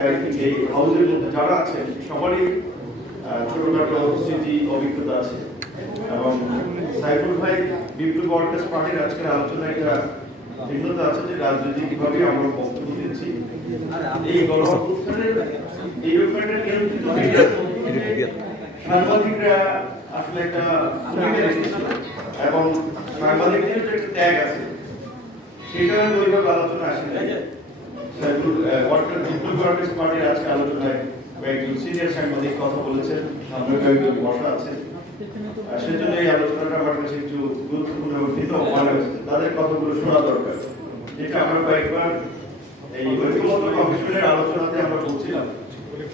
এই হাউসের মধ্যে যারা আছেন সবারই ছোটখাটো স্মৃতি অভিজ্ঞতা আছে এবং সাইফুল ভাই বিপ্লবী ওয়ার্কার্স পার্টির আজকের আলোচনায় একটা ভিন্নতা আছে যে রাজনৈতিকভাবে আমরা বক্তব্য দিচ্ছি এই গণঅভ্যুত্থানের এই ব্যাপারটা নিয়ন্ত্রিত সাংবাদিকরা আসলে একটা ভূমিকা রেখেছিল এবং সাংবাদিকদের যে একটা ত্যাগ আছে সেটা ওইভাবে আলোচনা আসে না। ওয়ার্কার্স পার্টির আজকে আলোচনায় কয়েকজন সিনিয়র সাংবাদিক কথা বলেছেন, সামনে কয়েকজন বসা আছে, সেজন্য এই আলোচনাটা আমার কাছে একটু গুরুত্বপূর্ণ ভিন্ন মনে হচ্ছে। তাদের কথাগুলো শোনা দরকার, যেটা আমরা কয়েকবার এই ঐক্যমত্য কমিশনের আলোচনাতে আমরা বলছিলাম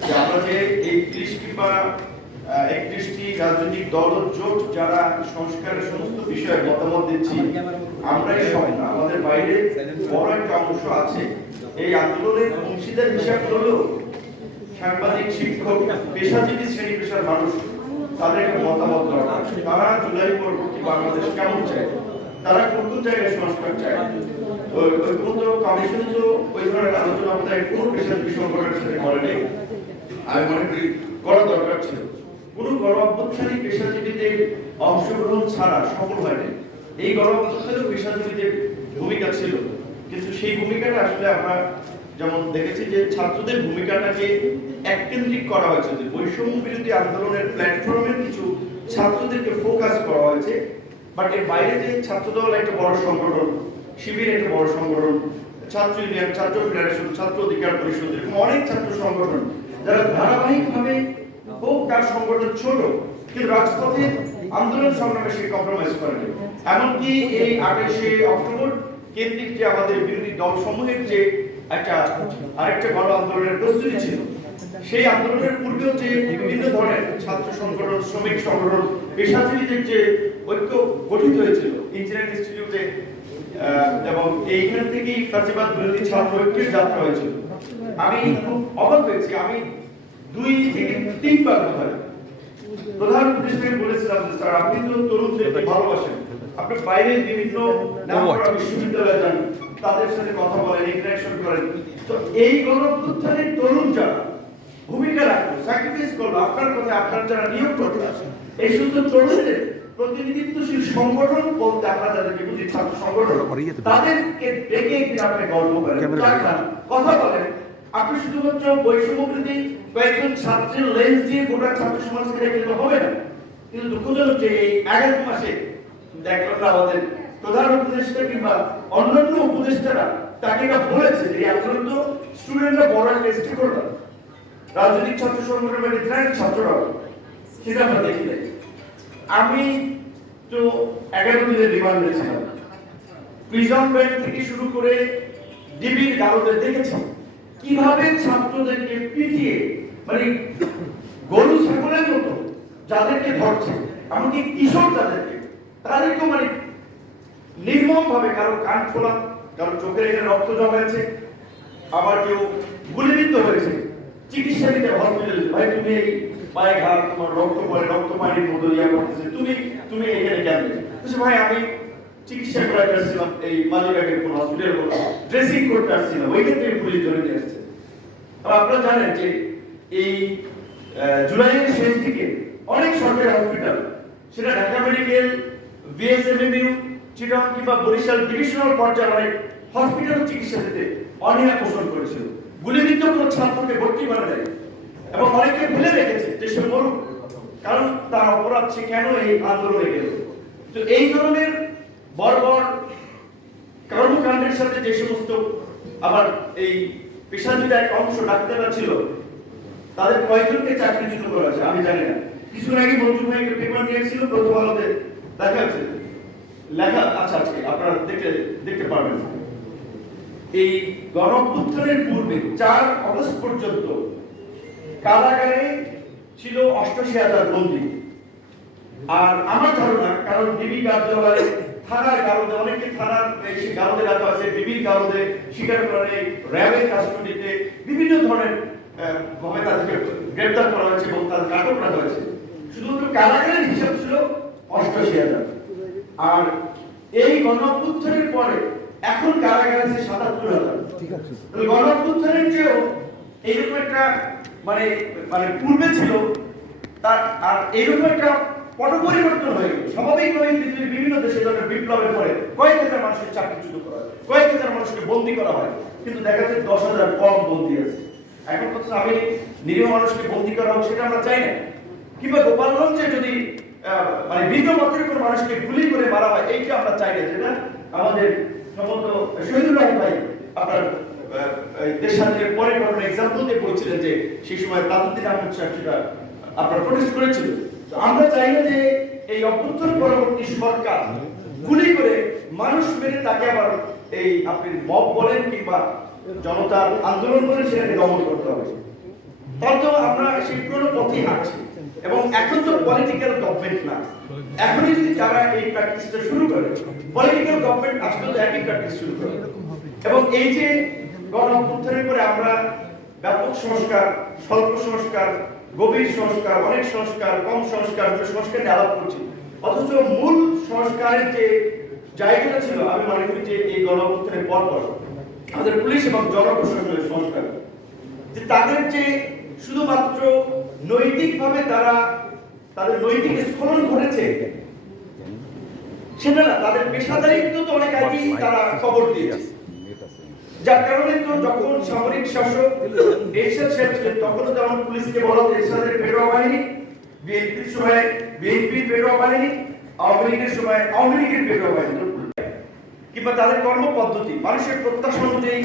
যে আমরা যে এই 30 কিংবা 31টি রাজনৈতিক দল জোট যারা সংস্কারের সমস্ত বিষয়ে মতামত দিচ্ছি, আমরাই সব না, আমাদের বাইরে বড় একটা অংশ আছে এই আন্দোলনের অংশীদার হিসাব হলেও সাংবাদিক, শিক্ষক, পেশাজীবী শ্রেণী পেশার মানুষ, তাদের একটা মতামত দরকার। তারা জুলাই পরবর্তী বাংলাদেশ কেমন চায়, তারা কোন জায়গায় সংস্কার চায়। ঐক্যমত্য কমিশন তো ওই ধরনের আলোচনা আমাদের কোনো পেশাজীবী সংগঠনের সাথে করে নেই, আমি মনে করি করা দরকার ছিল। কোন গণ-অভ্যুত্থানী পেশাজীবীদের অংশগ্রহণ ছাড়া সফল হয়নি। এই গণ-অভ্যুত্থানেও পেশাজীবীদের ভূমিকা ছিল, কিন্তু সেই ভূমিকাটা আসলে আমরা যেমন দেখেছি যে ছাত্রদের ভূমিকাটাকে এককেন্দ্রিক করা হয়েছে, যে বৈষম্য বিরোধী আন্দোলনের প্ল্যাটফর্মের কিছু ছাত্রদেরকে ফোকাস করা হয়েছে, বাট এর বাইরে যে ছাত্রদল একটা বড় সংগঠন, শিবির একটা বড় সংগঠন, ছাত্র ইউনিয়ন, ছাত্র ফেডারেশন, ছাত্র অধিকার পরিষদ, এরকম অনেক ছাত্র সংগঠন যারা ধারাবাহিকভাবে হোক তার সংগঠন ছোট কিন্তু রাজপথে আন্দোলন সংগ্রামে সে কম্প্রোমাইজ করেনি। এমনকি এই 28শে অক্টোবর কেন্দ্রিক যে আমাদের বিরোধী দল সমূহের যে আরেকটা বড় আন্দোলনের প্রস্তুতি ছিল, সেই আন্দোলনের পূর্বেও যে বিভিন্ন ধরনের ছাত্র সংগঠন, শ্রমিক সংগঠন, পেশাজীবীদের যে ঐক্য গঠিত হয়েছিল ইঞ্জিনিয়ারিং ইনস্টিটিউটে, এবং এইখান থেকেই ফ্যাসিবাদ বিরোধী ছাত্র ঐক্যের যাত্রা হয়েছিল। আমি খুব অবাক হয়েছি, আমি 2 থেকে 3 বার প্রধান উপদেষ্টাকে বলেছিলাম যে স্যার, আপনি তো তরুণদেরকে ভালোবাসেন, আপনি বাইরে বিভিন্ন নামকরা বিশ্ববিদ্যালয়ে যান, তাদের সাথে কথা বলেন, ইন্টারঅ্যাকশন করেন, তো এই গণঅভ্যুত্থানের তরুণ যারা ভূমিকা রাখলো, স্যাক্রিফাইস করলো, আপনার কথা আপনার যারা নিয়োগ করতে আসেন, এই সমস্ত তরুণদের প্রতিনিধিত্বশীল সংগঠন বলতে আমরা যাদেরকে বুঝি ছাত্র সংগঠন, তাদেরকে ডেকে একদিন আপনি গল্প করেন, কথা বলেন। আপনি শুধুমাত্র বৈষম্য বিরোধী কয়েকজন ছাত্রের লেন্স দিয়ে গোটা ছাত্র সমাজকে দেখলে হবে না। কিন্তু দুঃখজনক যে এই 11 মাসে দেখলাম না আমাদের প্রধান উপদেষ্টা কিংবা অন্যান্য উপদেষ্টারা তাকে এটা বলেছে যে এই আন্দোলন তো স্টুডেন্টরা বড় একটা স্টেক করবে, রাজনৈতিক ছাত্র সংগঠন বা ডিফারেন্ট ছাত্ররা, সেটা আমরা দেখি নাই। আমি তো 11 দিনের রিমান্ডে ছিলাম, প্রিজন ভ্যান থেকে শুরু করে ডিবির গারদে দেখেছি কিভাবে ছাত্রদেরকে পিটিয়ে, মানে গরু ছাগলের মতো যাদেরকে ধরছে, এমনকি কিশোর তাদেরকে মানে নির্মম ভাবে, কারো কান ফোলা, কারো চোখের এখানে রক্ত জমা হয়েছে, আবার কেউ গুলিবিদ্ধ হয়েছে, চিকিৎসা নিতে হসপিটালে, ভাই তুমি এই পায়ে ঘা, তোমার রক্ত পড়ে, রক্ত পানির মতো ইয়া করতেছে, তুমি এখানে কেন? ভাই আমি চিকিৎসা করাতে আসছিলাম এই মালিবাগের কোন হসপিটালে, ড্রেসিং করতে আসছিলাম, ওইখান থেকে পুলিশ ধরে নিয়ে আসছে। আপনারা জানেন যে এই জুলাইয়ের শেষ দিকে অনেক সরকারি হসপিটাল, সেটা ঢাকা মেডিকেল, বিএসএমএমইউ, চিটাগং কিংবা বরিশাল ডিভিশনাল পর্যায়ে অনেক হসপিটাল চিকিৎসা দিতে অনীহা পোষণ করেছিল, গুলিবিদ্ধ কোনো ছাত্রকে ভর্তি করে দেয় এবং অনেকে ভুলে রেখেছে যে সে মরুক, কারণ তার অপরাধ সে কেন এই আন্দোলনে গেল। তো এই ধরনের বর্বর কর্মকাণ্ডের সাথে যে সমস্ত আবার এই পেশাজীবীদের এক অংশ ডাক্তাররা ছিল, তাদের কয়েকজনকে চাকরিচ্যুত করা হয়েছে আমি জানি না। কিছুদিন আগে মঞ্জুর ভাই একটা পেপার নিয়েছিল, প্রথম আলোতে দেখা যাচ্ছে লেখা, আচ্ছা আপনারা দেখতে পারবেন। এই গণঅভ্যুত্থানের পূর্বে 4 আগস্ট পর্যন্ত কারাগারে ছিল 88,000 বন্দী। আর আমার ধারণা, কারণ ডিবি কার্যালয়ে, থানার গারদে, অনেকে থানার সেই গারদে রাখা আছে, ডিবির গারদে, শিকার করে র্যাবের কাস্টডিতে বিভিন্ন ধরনের ভাবে তাদেরকে গ্রেপ্তার করা হয়েছে এবং তাদের আটক রাখা হয়েছে। শুধুমাত্র কারাগারের হিসাব ছিল 88,000। আর এই গণঅভ্যুত্থানের পরে এখন কারাগারে আছে 77,000। ঠিক আছে, গণঅভ্যুত্থানের চেয়েও এইরকম একটা মানে মানে পূর্বে ছিল তার, আর এইরকম একটা পট পরিবর্তন হয়ে গেল। স্বাভাবিকভাবে পৃথিবীর বিভিন্ন দেশে ধরনের বিপ্লবের পরে কয়েক হাজার মানুষের চাকরিচ্যুত করা হয়, কয়েক হাজার মানুষকে বন্দী করা হয়, কিন্তু দেখা যাচ্ছে 10,000 কম বন্দী আছে। এখন কথা আমি নিরীহ মানুষকে বন্দী করা হোক সেটা আমরা চাই না, কিংবা গোপালগঞ্জে যদি মানে ভিন্ন মতের কোনো মানুষকে গুলি করে মারা হয় এইটা আমরা চাই না, যেটা আমাদের সম্ভবত শহীদুর রহমান ভাই আপনার দেশ স্বাধীনের পরে ঘটনা এক্সাম্পল দিয়ে বলছিলেন যে সেই সময় তাজউদ্দিন আহমেদ সাহেব সেটা আপনার প্রোটেস্ট করেছিল। তো আমরা চাই না যে এই অভ্যুত্থান পরবর্তী সরকার গুলি করে মানুষ মেরে তাকে আবার এই আপনি মব বলেন কিংবা জনতার আন্দোলন বলেন সেটাকে দমন করতে হবে। তাহলে তো আমরা সেই পুরনো পথেই হাঁটছি। এবং এখন তো পলিটিক্যাল গভর্নমেন্ট না, এখনই যদি তারা এই প্র্যাকটিসটা শুরু করে, পলিটিক্যাল গভর্নমেন্ট আসলে তো একই প্র্যাকটিস শুরু করে। এবং এই যে গণ অভ্যুত্থানের পরে আমরা ব্যাপক সংস্কার, স্বল্প সংস্কার, গভীর সংস্কার, অনেক সংস্কার, কম সংস্কার, সংস্কার নিয়ে আলাপ করছি, অথচ মূল সংস্কারের যে জায়গাটা ছিল আমি মনে করি যে এই গণ অভ্যুত্থানের পর আমাদের পুলিশ এবং জনপ্রশাসনের সংস্কার, যে তাদের যে শুধুমাত্র নৈতিকভাবে তারা তাদের নৈতিক স্খলন ঘটেছে সেটা না, তাদের পেশাদারিত্ব তো অনেক আগেই তারা খবর দিয়েছে। যার কারণে তো যখন সামরিক শাসক এরশাদ সাহেব ছিলেন তখনও যেমন পুলিশকে বলা হতো এরশাদের পেটোয়া বাহিনী, বিএনপির সময় বিএনপির পেটোয়া বাহিনী, আওয়ামী লীগের সময় আওয়ামী লীগের পেটোয়া বাহিনী, কিংবা তাদের কর্মপদ্ধতি মানুষের প্রত্যাশা অনুযায়ী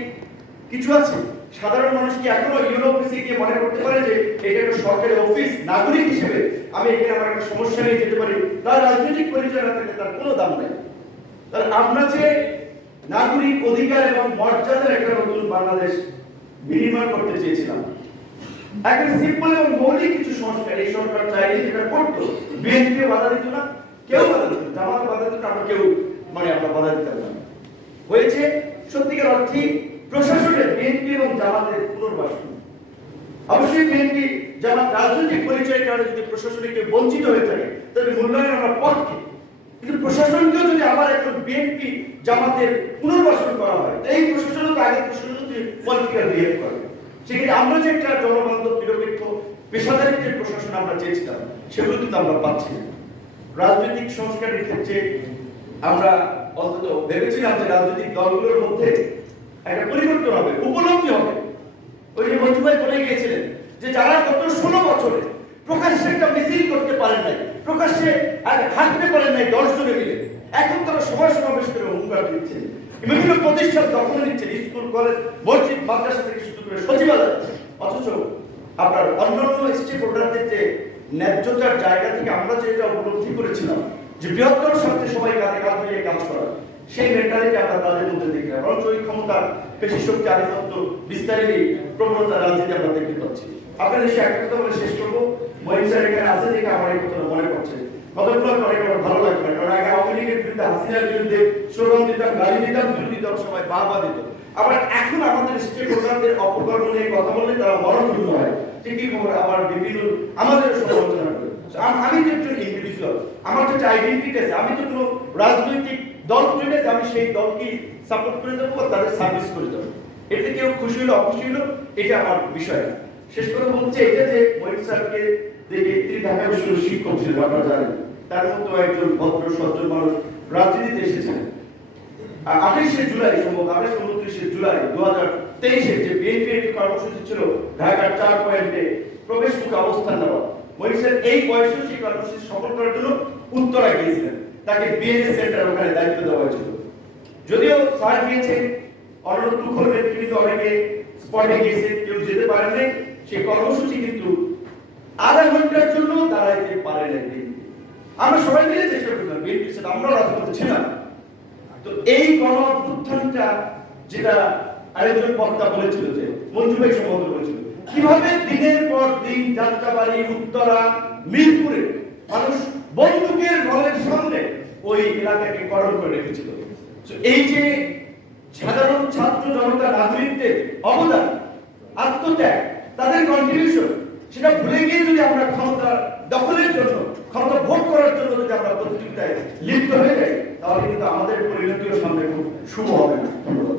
কিছু আছে। সাধারণ মানুষ কি এখনো ইউনো অফিসে গিয়ে মনে করতে পারে যে এটা একটা সরকারি অফিস, নাগরিক হিসেবে আমি এখানে আমার একটা সমস্যা নিয়ে যেতে পারি, তার রাজনৈতিক পরিচয় না থাকলে তার কোনো দাম নেই। তাহলে আমরা যে নাগরিক অধিকার এবং মর্যাদার একটা নতুন বাংলাদেশ বিনির্মাণ করতে চেয়েছিলাম, একটা সিম্পল এবং মৌলিক কিছু সংস্কার এই সরকার চাইলে যেটা করতো, বিএনপি বাধা দিত না, কেউ বাধা দিত, জামাত বাধা দিত, আমরা কেউ মানে আমরা বাধা দিতাম না। হয়েছে সত্যিকার অর্থে প্রশাসনের বিএনপি এবং জামাতের পুনর্বাসন। অবশ্যই বিএনপি জামাত রাজনৈতিক পরিচয়ের কারণে যদি প্রশাসনে কেউ বঞ্চিত হয়ে থাকে তাহলে মূল্যায়ন আমরা পক্ষে, কিন্তু প্রশাসনকেও যদি আবার এখন বিএনপি জামাতের পুনর্বাসন করা হয়, এই প্রশাসনও তো আগের প্রশাসন পলিটিক্যাল বিহেভ করে। সেক্ষেত্রে আমরা যে একটা জনবান্ধব নিরপেক্ষ পেশাদারিত্বের প্রশাসন আমরা চেয়েছিলাম সেগুলো কিন্তু আমরা পাচ্ছি না। রাজনৈতিক সংস্কারের ক্ষেত্রে আমরা অন্তত ভেবেছিলাম যে রাজনৈতিক দলগুলোর মধ্যে একটা পরিবর্তন হবে, উপলব্ধি হবে। ওই যে মঞ্জু ভাই বলে গিয়েছিলেন যে যারা গত 16 বছরে প্রকাশ্যে একটা মিছিল করতে পারেন নাই, প্রকাশ্যে আর হাঁটতে পারেন নাই 10 জনে মিলে, এখন তারা সভা সমাবেশ করে হুঙ্কার দিচ্ছেন, বিভিন্ন প্রতিষ্ঠান দখল নিচ্ছেন, স্কুল কলেজ মসজিদ মাদ্রাসা থেকে শুরু করে সচিবালয়। অথচ আপনার অন্যান্য স্টেক হোল্ডারদের যে ন্যায্যতার জায়গা থেকে আমরা যেটা উপলব্ধি করেছিলাম যে বৃহত্তর স্বার্থে সবাই কাঁধে কাঁধ মিলিয়ে কাজ করা, সেই মেন্টালিটি আমরা তাদের মধ্যে দেখি না, বরং ওই ক্ষমতা পেশি শক্তি আধিপত্য বিস্তারেরই প্রবণতা রাজনীতি আমরা দেখতে পাচ্ছি। আপনাদের সে একটা কথা বলে শেষ করবো, মহিন স্যার এখানে আছে দেখে আমার এই কথাটা মনে পড়ছে। কতগুলো অনেক আমার ভালো লাগবে না, কারণ আগে আওয়ামী লীগের বিরুদ্ধে হাসিনার বিরুদ্ধে স্লোগান দিতাম, গালি দিতাম, বিরোধী দল সবাই বাহবা দিত। আবার এখন আমাদের স্টেক হোল্ডারদের অপকর্ম নিয়ে কথা বললে তারা মরণপূর্ণ হয়, যে কি খবর আবার বিভিন্ন আমাদের সমালোচনা করে। আমি তো একজন ইন্ডিভিজুয়াল, আমার তো একটা আইডেন্টিটি আছে, আমি তো কোনো রাজনৈতিক দল করি না যে আমি সেই দলকে সাপোর্ট করে দেবো বা তাদের সার্ভিস করে দেবো। এতে কেউ খুশি হলো অখুশি হলো এটা আমার বিষয় না। শেষ কথা বলছে এটা যে মহিন স্যারকে দেখে তিনি ঢাকা বিশ্ববিদ্যালয়ের শিক্ষক ছিলেন, আপনারা জানেন, তার মতো একজন ভদ্র সজ্জন মানুষ রাজনীতিতে এসেছিলেন। 28শে জুলাই সম্ভবত 29শে জুলাই 2023 যে বিএনপির একটি কর্মসূচি ছিল ঢাকার 4 পয়েন্টে প্রবেশ মুখে অবস্থান নেওয়া, মহিন স্যার এই বয়সে সেই কর্মসূচি সফল করার জন্য উত্তরা গিয়েছিলেন, তাকে বিএনএস সেন্টার ওখানে দায়িত্ব দেওয়া হয়েছিল। যদিও স্যার গিয়েছেন, অন্যান্য তুখর নেতৃবৃন্দ অনেকে স্পটে গিয়েছে, কেউ যেতে পারেন নাই, সেই কর্মসূচি কিন্তু আধা ঘন্টার জন্য দাঁড়াইতে পারে নাই। আমরা সবাই মিলে চেষ্টা করলাম, বিএনপির সাথে আমরাও রাজপথে ছিলাম। তো এই গণ অভ্যুত্থানটা যেটা আরেকজন বক্তা বলেছিল যে মঞ্জু ভাই সম্বোধন বলেছিল, কিভাবে দিনের পর দিন যাত্রাবাড়ি উত্তরা মিরপুরে মানুষ বন্দুকের নলের সামনে ওই এলাকাকে করণ করে রেখেছিল। এই যে সাধারণ ছাত্র জনতা নাগরিকদের অবদান, আত্মত্যাগ, তাদের কন্ট্রিবিউশন, সেটা ভুলে গিয়ে যদি আমরা ক্ষমতা দখলের জন্য, ক্ষমতা ভোগ করার জন্য যদি আমরা প্রতিযোগিতায় লিপ্ত হয়ে যাই, তাহলে কিন্তু আমাদের পরিণতিও সামনে খুব শুভ হবে না। ধন্যবাদ।